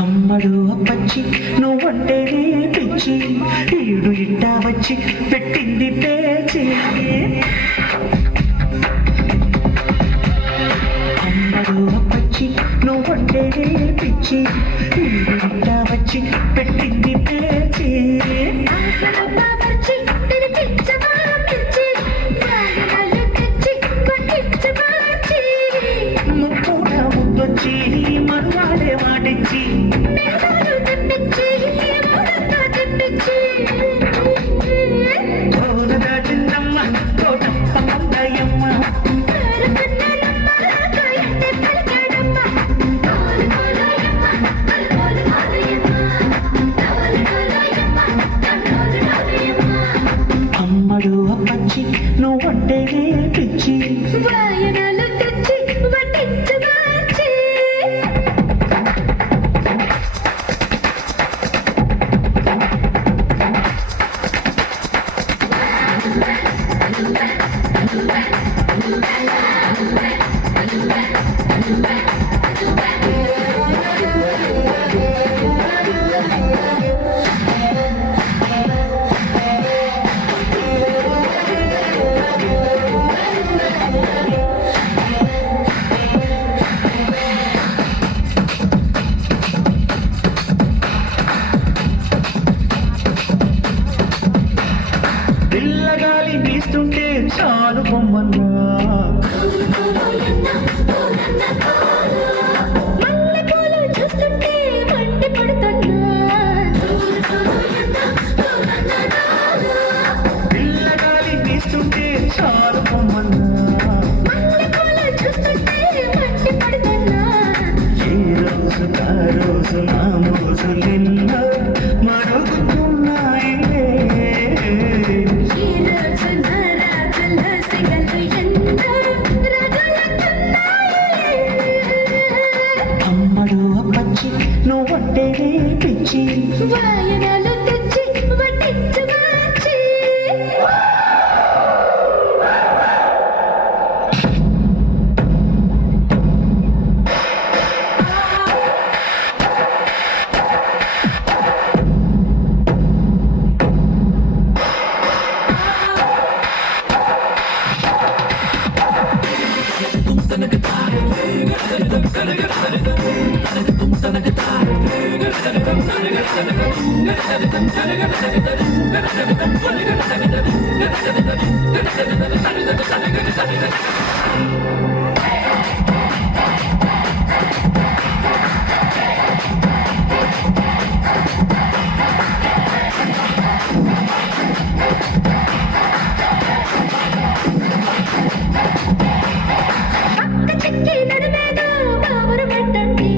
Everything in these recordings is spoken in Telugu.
అమ్మడు అప్పచ్చి నువ్వంటే పిచ్చి ఈడు ఇంటా వచ్చి పెట్టింది పేచి అమ్మడు అప్పచ్చి నువ్వంటే పిచ్చి ఈడు ఇంటా వచ్చి పెట్టింది పేచి ముక్కున ముద్దొచ్చి మరువాడే వాడించి అమ్మడు అప్పచ్చి నువ్వంటే పిచ్చి వాయనాలు తెచ్చి వడ్డించవచ్చు పిల్లగాలి వీస్తుంటే చాలు బొమ్మన్నా మల్లెపూలు చూస్తుంటే మండి పడుతున్నా పిల్లగాలి వీస్తుంటే చాలు బొమ్మన్నా మల్లెపూలు చూస్తుంటే మండి పడుతున్నా ఏ రోజు ఆ రోజు నా మోజులెన్నో మరుగుతున్నాయిలే ఈ రోజు నా రాజుల సిగలు ఎంతో రగులుతున్నాయి అమ్మడు అప్పచ్చి నువ్వంటే పిచ్చి వాయనాలు తెచ్చి వడ్డించవచ్చు పక్క చెక్కి నడుమేదో బావురు పెట్టండి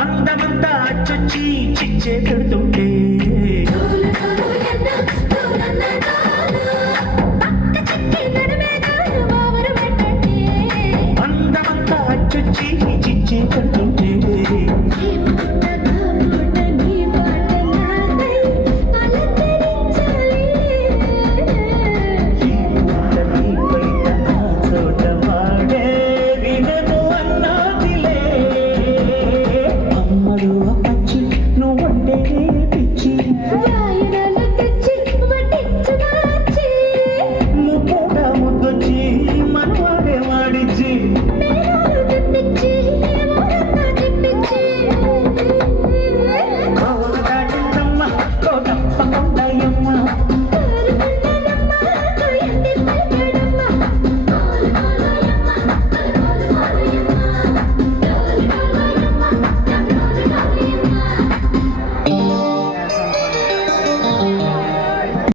అందమంతా అచ్చొచ్చి చిచ్చే పెడుతుంటే